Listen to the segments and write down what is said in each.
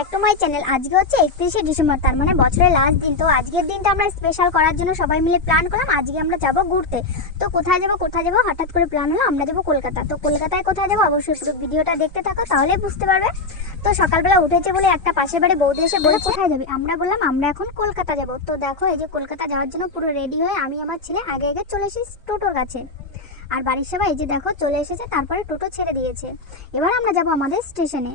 Back to my channel. আজকে হচ্ছে 31শে December, তার মানে বছরের লাস্ট দিন। তো আজকের দিনটা আমরা স্পেশাল করার জন্য সবাই মিলে প্ল্যান করলাম আজকে আমরা যাব ঘুরতে। তো কোথায় যাব হঠাৎ করে প্ল্যান হলো আমরা যাব কলকাতা। তো কলকাতায় কোথায় যাব অবশ্যই পুরো ভিডিওটা দেখতে থাকো, তাহলে বুঝতে পারবে। তো সকালবেলা উঠেছে বলে একটা পাশের বাড়ি বৌদি এসে বলে কোথায় যাবি, আমরা বললাম আমরা এখন কলকাতা যাব। তো দেখো এই যে কলকাতা যাওয়ার জন্য পুরো রেডি হয়ে আমি আমার ছেলে আগে আগে চলে এসেছি টোটোর কাছে। আর বাড়ির সবাই এই যে দেখো চলে এসেছে, তারপরে টোটো ছেড়ে দিয়েছে। এবার আমরা যাব আমাদের স্টেশনে।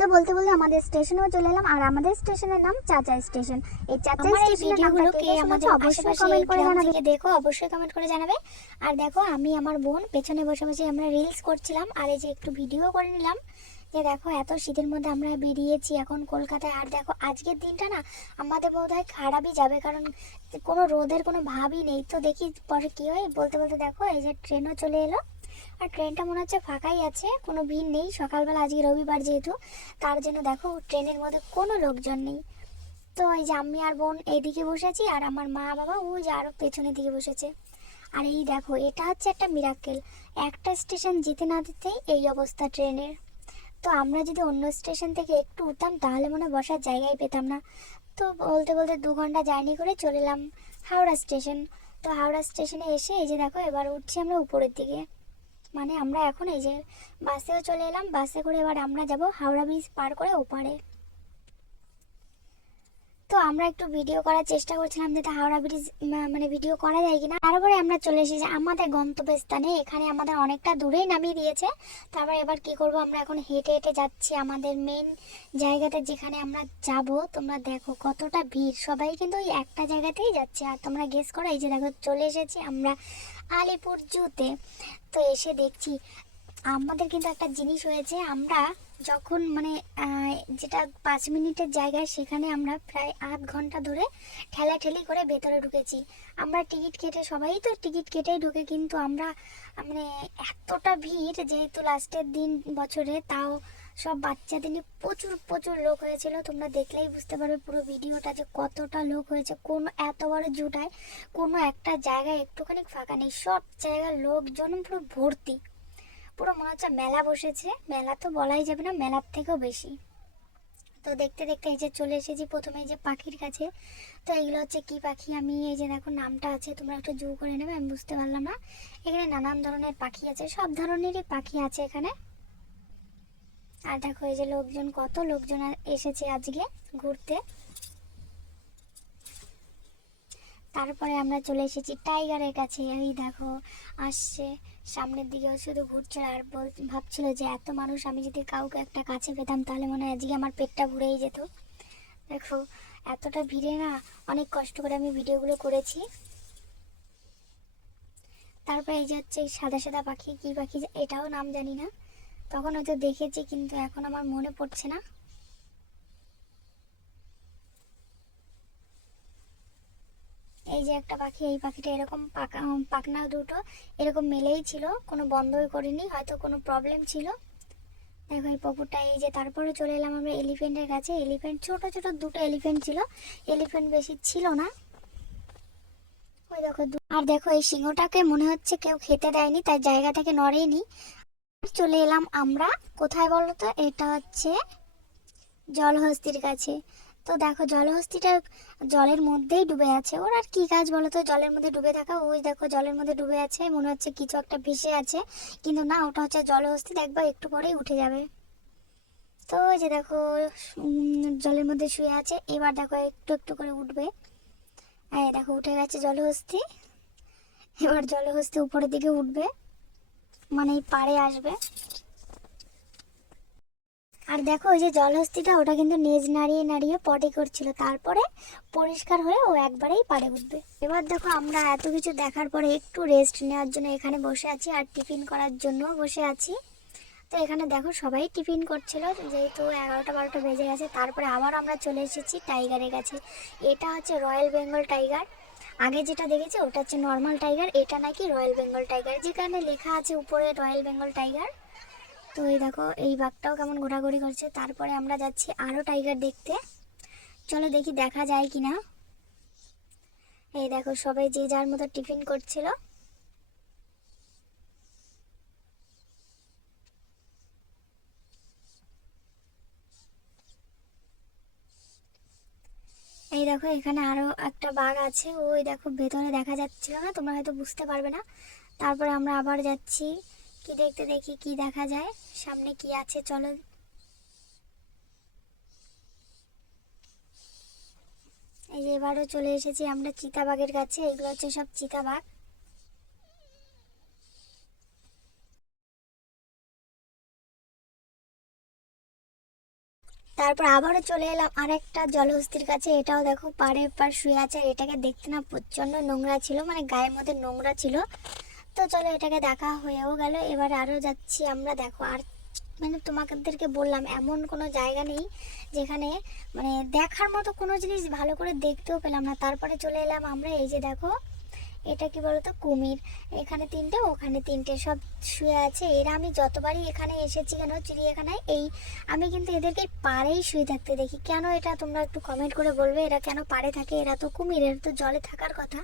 তো বলতে বলতে আমাদের স্টেশনেও চলে এলাম, আর আমাদের স্টেশনের নাম চাচা স্টেশন। এই চাচা স্টেশনের নামটা কে আমাদের অবশ্যই কমেন্ট করে জানাবে, দেখো অবশ্যই কমেন্ট করে জানাবে। আর দেখো আমি আমার বোন পেছনে বসে বসে আমরা রিলস করছিলাম, আর এই যে একটু ভিডিও করে নিলাম। যে দেখো এত শীতের মধ্যে আমরা বেরিয়েছি এখন কলকাতায়। আর দেখো আজকের দিনটা না আমাদের বোধহয় খারাপই যাবে, কারণ কোনো রোদের কোনো ভাবই নেই। তো দেখি পরে কী হয়। বলতে বলতে দেখো এই যে ট্রেনও চলে এলো, আর ট্রেনটা মনে হচ্ছে ফাঁকাই আছে, কোনো ভিড় নেই। সকালবেলা আজকে রবিবার যেহেতু, তার জন্য দেখো ট্রেনের মধ্যে কোনো লোকজন নেই। তো এই যে আমি আর বোন এইদিকে বসেছি, আর আমার মা বাবা ওই যে আরও পেছনের দিকে বসেছে। আর এই দেখো এটা হচ্ছে একটা মিরাক্কেল, একটা স্টেশন যেতে না যেতেই এই অবস্থা ট্রেনের। তো আমরা যদি অন্য স্টেশন থেকে একটু উঠতাম তাহলে মনে হয় বসার জায়গাই পেতাম না। তো বলতে বলতে 2 ঘন্টা জার্নি করে চলে এলাম হাওড়া স্টেশন। তো হাওড়া স্টেশনে এসে এই যে দেখো এবার উঠছি আমরা উপরের দিকে। মানে আমরা এখন এই যে বাসেও চলে এলাম, বাসে করে এবার আমরা যাব হাওড়া ব্রিজ পার করে ওপারে। তো আমরা একটু ভিডিও করার চেষ্টা করছিলাম যাতে হাওড়া ব্রিজ মানে ভিডিও করা যায় কিনা। তারপরে আমরা চলে এসেছি আমাদের গন্তব্যস্থানে, এখানে আমাদের অনেকটা দূরেই নামিয়ে দিয়েছে। তারপর এবার কি করব, আমরা এখন হেঁটে হেঁটে যাচ্ছি আমাদের মেন জায়গাতে যেখানে আমরা যাব। তোমরা দেখো কতটা ভিড়, সবাই কিন্তু ওই একটা জায়গাতেই যাচ্ছে। আর তোমরা গেস করো এই যে দেখো চলে এসেছি আমরা আলিপুর জুতে। তো এসে দেখছি আমাদের কিন্তু একটা জিনিস হয়েছে, আমরা যখন মানে যেটা 5 মিনিটের জায়গায় সেখানে আমরা প্রায় আধ ঘন্টা ধরে ঠেলাঠেলি করে ভেতরে ঢুকেছি। আমরা টিকিট কেটে, সবাই তো টিকিট কেটেই ঢুকে, কিন্তু আমরা মানে এতটা ভিড় যেহেতু লাস্টের দিন বছরে, তাও সব বাচ্চাদের নিয়ে প্রচুর প্রচুর লোক হয়েছিল। তোমরা দেখলেই বুঝতে পারবে পুরো ভিডিওটা যে কতটা লোক হয়েছে। কোনো এত বড় জুটায় কোনো একটা জায়গায় একটুখানি ফাঁকা নেই, সব জায়গার লোকজন পুরো ভর্তি। পুরো মনে হচ্ছে মেলা বসেছে, মেলা তো বলাই যাবে না, মেলার থেকেও বেশি। তো দেখতে দেখতে এই যে চলে এসেছি প্রথমে এই যে পাখির কাছে। তো এইগুলো হচ্ছে কি পাখি, আমি এই যে দেখো নামটা আছে, তোমরা একটু জু করে নেবে, আমি বুঝতে পারলাম না। এখানে নানান ধরনের পাখি আছে, সব ধরনেরই পাখি আছে এখানে। আর দেখো এই যে লোকজন, কত লোকজন এসেছে আজকে ঘুরতে। তারপরে আমরা চলে এসেছি টাইগারের কাছে। এই দেখো আসছে সামনের দিকেও শুধু ঘুরছিল, আর ভাবছিল যে এত মানুষ, আমি যদি কাউকে একটা কাছে পেতাম তাহলে মনে হয় আজকে আমার পেটটা ভরেই যেত। দেখো এতটা ভিড়ে না অনেক কষ্ট করে আমি ভিডিওগুলো করেছি। তারপরে এই যে হচ্ছে এই সাদা সাদা পাখি, কি পাখি এটাও নাম জানি না, তখন হয়তো দেখেছি কিন্তু এখন আমার মনে পড়ছে না। এই যে একটা পাখি, এই পাখিটা এরকম পাখনা দুটো এরকম মেলেই ছিল, কোনো বন্ধই করিনি, হয়তো কোনো প্রবলেম ছিল। দেখো এই পুকুরটা এই যে। তারপরে চলে এলাম আমরা এলিফ্যান্টের কাছে। এলিফ্যান্ট ছোট ছোট 2টো এলিফ্যান্ট ছিল, এলিফ্যান্ট বেশি ছিল না। ওই দেখো আর দেখো এই সিংহটাকে মনে হচ্ছে কেউ খেতে দেয়নি, তাই জায়গা থেকে নড়েনি। চলে এলাম আমরা কোথায় বলো তো, এটা হচ্ছে জলহস্তির কাছে। তো দেখো জলহস্তিটা জলের মধ্যেই ডুবে আছে, ওর আর কি কাজ বলো তো জলের মধ্যে ডুবে থাকা। ওই দেখো জলের মধ্যে ডুবে আছে, মনে হচ্ছে কিছু একটা ভেসে আছে, কিন্তু না, ওটা হচ্ছে জলহস্তি, দেখবা একটু পরেই উঠে যাবে। তো ওই যে দেখো জলের মধ্যে শুয়ে আছে, এবার দেখো একটু একটু করে উঠবে। এই দেখো উঠে গেছে জলহস্তি। এবার জলহস্তি উপরের দিকে উঠবে, মানে এই পাড়ে আসবে। আর দেখো ওই যে জলহস্তিটা ওটা কিন্তু নেজ নাড়িয়ে নাড়িয়ে পটি করছিল, তারপরে পরিষ্কার হয়ে ও একবারেই পাড়ে উঠবে। এবার দেখো আমরা এত কিছু দেখার পরে একটু রেস্ট নেওয়ার জন্য এখানে বসে আছি, আর টিফিন করার জন্য বসে আছি। তো এখানে দেখো সবাই টিফিন করছিল, যেহেতু 11টা 12টা বেজে গেছে। তারপরে আবার আমরা চলে এসেছি টাইগারের কাছে। এটা হচ্ছে রয়্যাল বেঙ্গল টাইগার। আগে যেটা দেখেছি ওটা হচ্ছে নর্মাল টাইগার, এটা নাকি রয়্যাল বেঙ্গল টাইগার, যেখানে লেখা আছে উপরে রয়্যাল বেঙ্গল টাইগার। তো এই দেখো এই বাঘটাও কেমন ঘোরাঘুরি করছে। তারপরে আমরা যাচ্ছি আরও টাইগার দেখতে, চলো দেখি দেখা যায় কিনা। এই দেখো সবাই যে যার মতো টিফিন করছিল। এই দেখো এখানে আরো একটা বাঘ আছে, ওই দেখো ভেতরে দেখা যাচ্ছিল না, তোমরা হয়তো বুঝতে পারবে না। তারপরে আমরা আবার যাচ্ছি, কি দেখতে, দেখি কি দেখা যায়, সামনে কি আছে চলো। এই যে এবারও চলে এসেছি আমরা চিতাবাঘের কাছে, এগুলো হচ্ছে সব চিতাবাঘ। তারপর আবারও চলে এলাম আরেকটা জলহস্তির কাছে, এটাও দেখো পাড়ের পাড় শুয়ে আছে। এটাকে দেখতে না প্রচন্ড নোংরা ছিল, মানে গায়ের মধ্যে নোংরা ছিল। তো চলো এটাকে দেখা হয়েও গেল। এবার আরও যাচ্ছি আমরা, দেখো আর মানে তোমাদেরকে বললাম এমন কোনো জায়গা নেই যেখানে মানে দেখার মতো কোনো জিনিস ভালো করে দেখতেও পেলাম না। তারপরে চলে এলাম আমরা, এই যে দেখো এটা কি বলতো, কুমির। এখানে তিনটে, ওখানে তিনটে, সব শুয়ে আছে। এরা আমি যতবারই এখানে এসেছি কেন চিড়িয়াখানায়, এই আমি কিন্তু এদেরকে পাড়েই শুয়ে থাকতে দেখি। কেন এটা তোমরা একটু কমেন্ট করে বলবে, এরা কেন পাড়ে থাকে? এরা তো কুমির, এরা তো জলে থাকার কথা।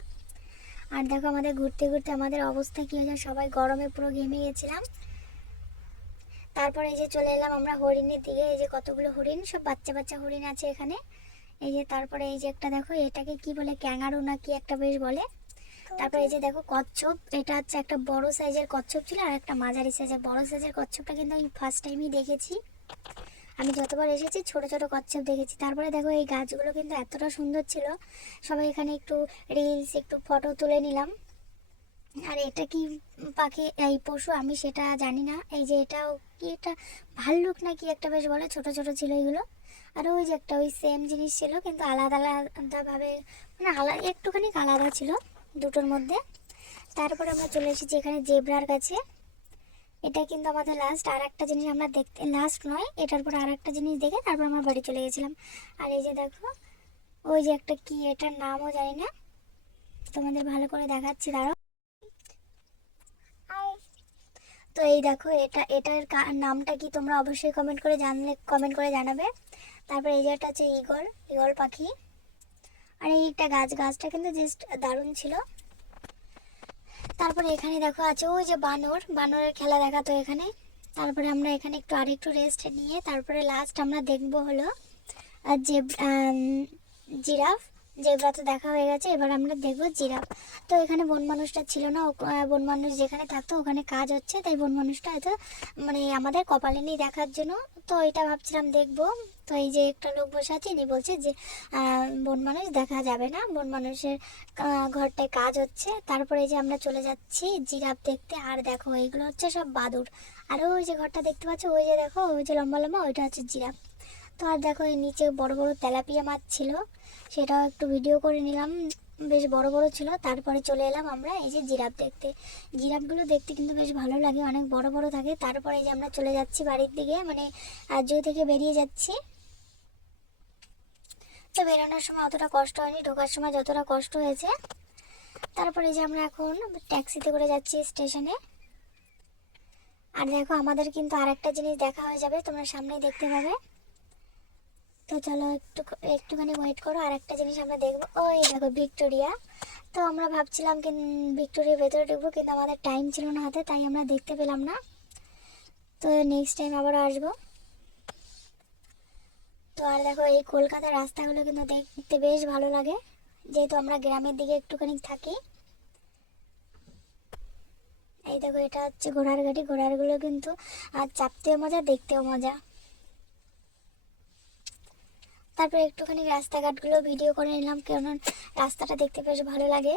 আর দেখো আমাদের ঘুরতে ঘুরতে আমাদের অবস্থা কি হয়েছে, সবাই গরমে পুরো ঘেমে গেছিলাম। তারপরে এই যে চলে এলাম আমরা হরিণের দিকে, এই যে কতগুলো হরিণ, সব বাচ্চা বাচ্চা হরিণ আছে এখানে। এই যে তারপরে এই যে একটা দেখো, এটাকে কি বলে, ক্যাঙ্গারু না কি একটা বেশ বলে। তারপরে এই যে দেখো কচ্ছপ, এটা হচ্ছে একটা বড় সাইজের কচ্ছপ ছিল আর একটা মাঝারি সাইজের। বড় সাইজের কচ্ছপটা কিন্তু আমি ফার্স্ট টাইমই দেখেছি, আমি যতবার এসেছি ছোট ছোট কচ্ছপ দেখেছি। তারপরে দেখো এই গাছগুলো কিন্তু এতটা সুন্দর ছিল, সবাই এখানে একটু রিলস একটু ফটো তুলে নিলাম। আর এটা কি পাখি, এই পশু আমি সেটা জানি না। এই যে এটাও কি, এটা ভাল্লুক না কি একটা বেশ বলে, ছোট ছোট ছিল এগুলো। আর ওই যে একটা ওই সেম জিনিস ছিল কিন্তু আলাদা আলাদা ভাবে, মানে আলাদা একটুখানি আলাদা ছিল দুটোর মধ্যে। তারপরে আমরা চলে এসেছি এখানে জেব্রার কাছে। এটা কিন্তু আমাদের লাস্ট। আর একটা জিনিস আমরা দেখতে, লাস্ট নয়, এটার পর আর একটা জিনিস দেখে তারপর আমরা বাড়ি চলে গেছিলাম। আর এই যে দেখো ওই যে একটা কি, এটার নামও জানি না, তোমাদের ভালো করে দেখাচ্ছি দাঁড়াও। তো এই দেখো এটার নামটা কি তোমরা অবশ্যই কমেন্ট করে জানলে কমেন্ট করে জানাবে। তারপর এই যে এটা হচ্ছে ঈগল, ঈগল পাখি। আর এইটা গাছটা কিন্তু জাস্ট দারুণ ছিল। তারপরে এখানে দেখো আছে ওই যে বানরের খেলা দেখাতো এখানে। তারপরে আমরা এখানে একটু আরেকটু রেস্ট নিয়ে তারপরে লাস্ট আমরা দেখবো হলো যে জিরাফ। জেব্রা তো দেখা হয়ে গেছে, এবার আমরা দেখবো জিরাফ। তো এখানে বন মানুষটা ছিল না, বন মানুষ যেখানে থাকতো ওখানে কাজ হচ্ছে, তাই বন মানুষটা হয়তো মানে আমাদের কপালে নেই দেখার জন্য। তো এটা ভাবছিলাম দেখবো। তো এই যে একটা লোক বসে আছে, ইনি বলছে যে বন মানুষ দেখা যাবে না, বন মানুষের ঘরটায় কাজ হচ্ছে। তারপরে এই যে আমরা চলে যাচ্ছি জিরাফ দেখতে। আর দেখো এইগুলো হচ্ছে সব বাদুড়। আর ওই যে ঘরটা দেখতে পাচ্ছ, ওই যে দেখো ওই যে লম্বা লম্বা, ওইটা হচ্ছে জিরাফ। তো আর দেখো এই নিচে বড় বড় তেলাপিয়া মাছ ছিল, সেটাও একটু ভিডিও করে নিলাম, বেশ বড় বড় ছিল। তারপরে চলে এলাম আমরা এই যে জিরাফ দেখতে। জিরাফগুলো দেখতে কিন্তু বেশ ভালো লাগে, অনেক বড় বড় থাকে। তারপরে যে আমরা চলে যাচ্ছি বাড়ির দিকে, মানে জু থেকে বেরিয়ে যাচ্ছি। তো বেরোনোর সময় অতটা কষ্ট হয়নি, ঢোকার সময় যতটা কষ্ট হয়েছে। তারপরে যে আমরা এখন ট্যাক্সিতে করে যাচ্ছি স্টেশনে। আর দেখো আমাদের কিন্তু আর একটা জিনিস দেখা হয়ে যাবে, তোমরা সামনেই দেখতে পাবে। তো চলো একটুখানি ওয়েট করো, আর একটা জিনিস আমরা দেখবো। ওই দেখো ভিক্টোরিয়া। তো আমরা ভাবছিলাম ভিক্টোরিয়ার ভেতরে ঢুকবো, কিন্তু আমাদের টাইম ছিল না হাতে, তাই আমরা দেখতে পেলাম না। তো নেক্সট টাইম আবার আসবো। তো আর দেখো এই কলকাতার রাস্তাগুলো কিন্তু দেখতে বেশ ভালো লাগে, যেহেতু আমরা গ্রামের দিকে একটুখানি থাকি। এই দেখো এটা হচ্ছে ঘোড়ার গাড়ি, ঘোড়ারগুলো কিন্তু আর চাপতেও মজা, দেখতেও মজা। তারপর একটুখানি রাস্তাঘাটগুলো ভিডিও করে নিলাম, কারণ রাস্তাটা দেখতে বেশ ভালো লাগে।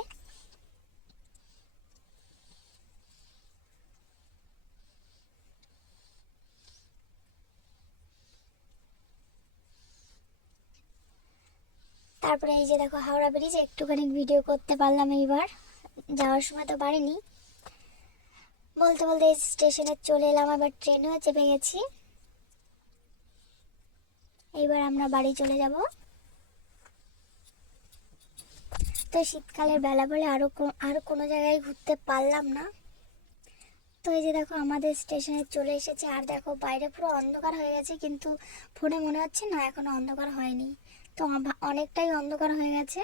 তারপরে এই যে দেখো হাওড়া ব্রিজ, একটুখানি ভিডিও করতে পারলাম এইবার, যাওয়ার সময় তো পারিনি। বলতে বলতে এই স্টেশনে চলে এলাম, আবার ট্রেনেও চেপে গেছি। এইবার আমরা বাড়ি চলে যাব। তো শীতকালের বেলা বলে আরো কোনো জায়গায় ঘুরতে পারলাম না। তো এই যে দেখো আমাদের স্টেশনে চলে এসেছে। আর দেখো বাইরে পুরো অন্ধকার হয়ে গেছে, কিন্তু ফোনে মনে হচ্ছে না এখনো অন্ধকার হয়নি। তো অনেকটাই অন্ধকার হয়ে গেছে।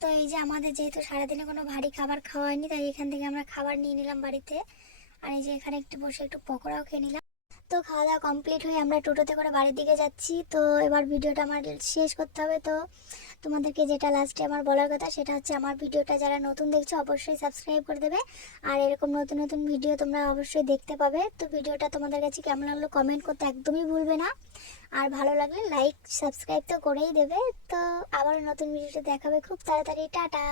তো এই যে আমাদের যেহেতু সারাদিনে কোনো ভারী খাবার খাওয়া হয়নি, তাই এখান থেকে আমরা খাবার নিয়ে নিলাম বাড়িতে। আর এই যে এখানে একটু বসে একটু পকোড়াও খেয়ে নিলাম। তো খাওয়া দাওয়া কমপ্লিট হয়ে আমরা টোটোতে করে বাড়ির দিকে যাচ্ছি। তো এবার ভিডিওটা আমার শেষ করতে হবে। তো তোমাদেরকে যেটা লাস্টে আমার বলার কথা সেটা হচ্ছে, আমার ভিডিওটা যারা নতুন দেখছো অবশ্যই সাবস্ক্রাইব করে দেবে। আর এরকম নতুন নতুন ভিডিও তোমরা অবশ্যই দেখতে পাবে। তো ভিডিওটা তোমাদের কাছে কেমন লাগলো কমেন্ট করতে একদমই ভুলবে না। আর ভালো লাগলে লাইক সাবস্ক্রাইব তো করেই দেবে। তো আবার নতুন ভিডিওতে দেখাবে খুব তাড়াতাড়ি। টাটা।